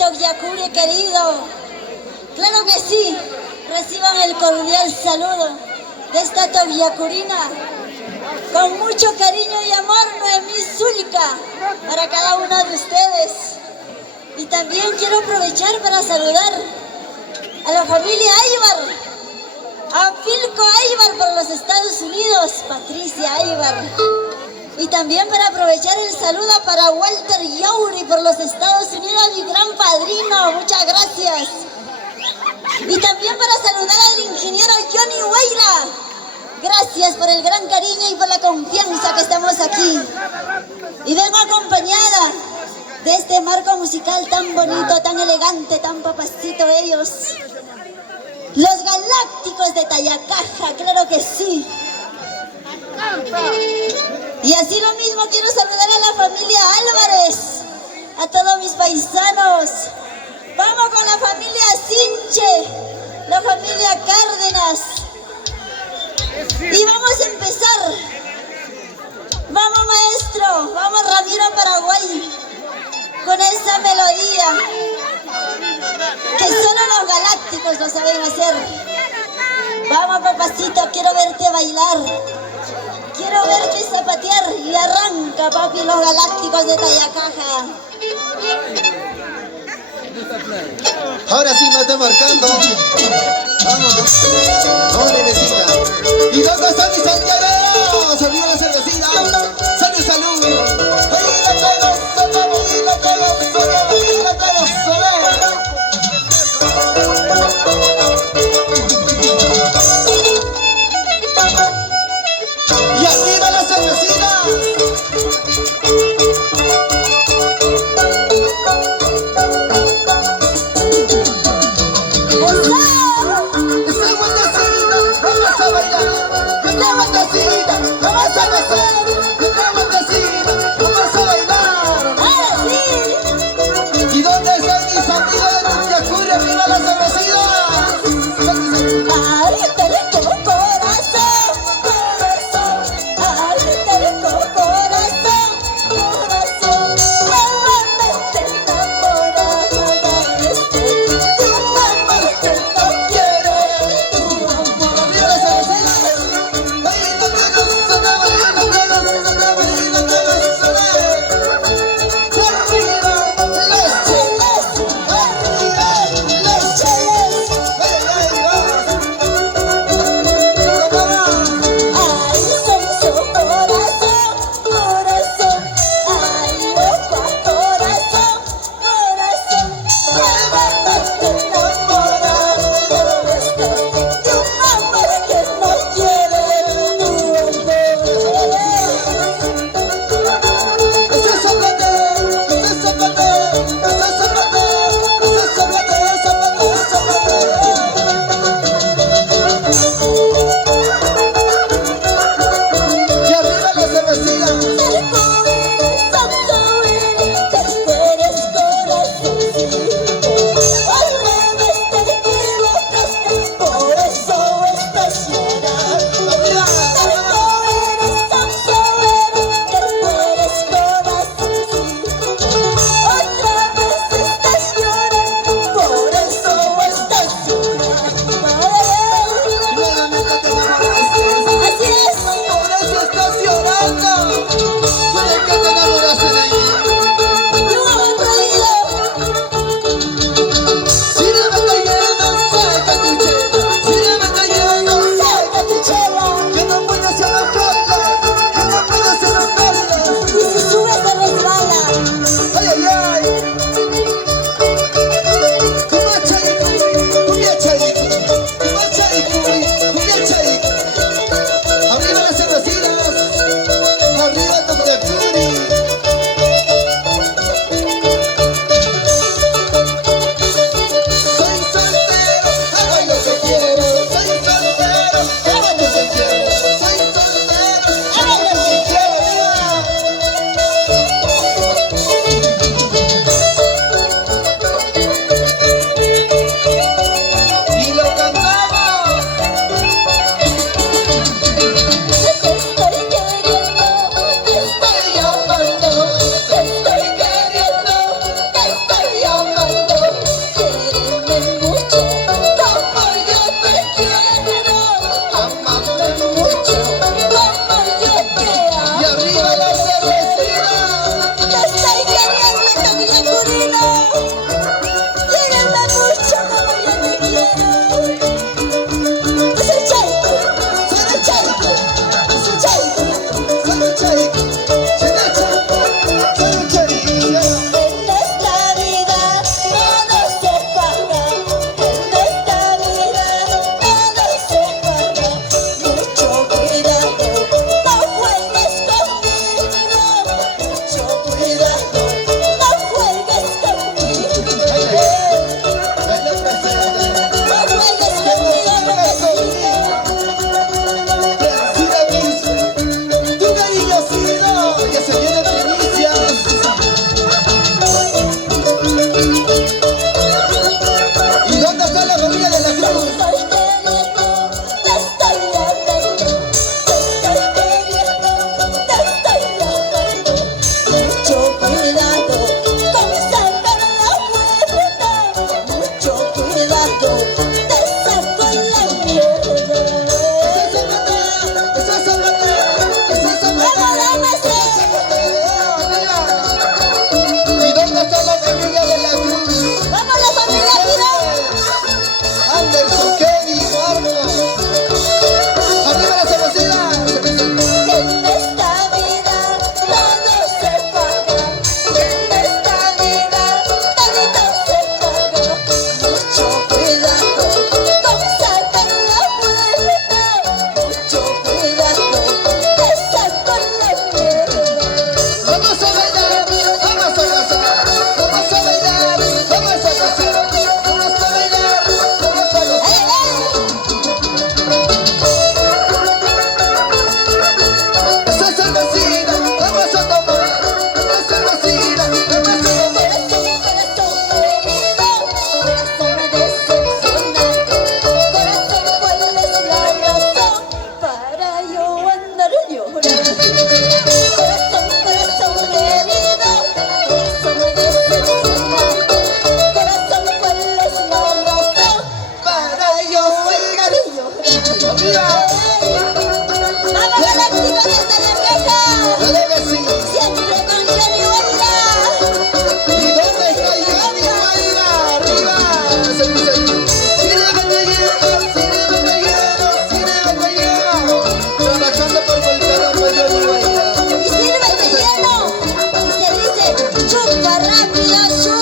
Togyacuri querido. Claro que sí, reciban el cordial saludo de esta Togyacurina. Con mucho cariño y amor, Noemí Zúñiga, para cada uno de ustedes. Y también quiero aprovechar para saludar a la familia Aybar, a Filco Aybar por los Estados Unidos, Patricia Aybar. Y también para aprovechar el saludo para Walter Yauri por los Estados Unidos, mi gran padrino, muchas gracias. Y también para saludar al ingeniero Johnny Huayla. Gracias por el gran cariño y por la confianza que estamos aquí. Y vengo acompañada de este marco musical tan bonito, tan elegante, tan papacito ellos. Los Galácticos de Tayacaja, claro que sí. Y así lo mismo quiero saludar a la familia Álvarez, a todos mis paisanos. Vamos con la familia Sinche, la familia Cárdenas. Y vamos a empezar. Vamos maestro, vamos Ramiro Paraguay, con esa melodía que solo los Galácticos lo saben hacer. Vamos papacito, quiero verte bailar. Quiero verte zapatear y arranca, papi, los Galácticos de Tayacaja. Ahora sí me está marcando. Vamos, vamos, nevecita. ¿Y dónde están mis santiagueros? Arriba la cervecita. Salud, salud. Baila todos, baila todos, baila todos, y arriba la cervecita. Vamos a bailar, vamos a bailar, vamos a vamos a gozar, vamos a bailar, vamos a gozar, vamos a bailar, vamos a gozar. Esa cervecita, vamos a tomar, esa cervecita, vamos a tomar. Corazón me decepciona, corazón, ¿cuál es la razón para yo andar llorando? Corazón herido, corazón me decepciona, corazón, ¿cuál es la razón Para yo para llorando? ¡Viva! ¡Vamos Galáctico desde la vieja! ¡Dale que sí! ¡Siempre con Johnny Huella! ¿Y dónde está Johnny Huella? ¡Arriba! ¡Cine batallero! Trabajando por Volcano por Johnny Huella. ¡Y sirve de lleno! Y se dice chupa rápido, chupa.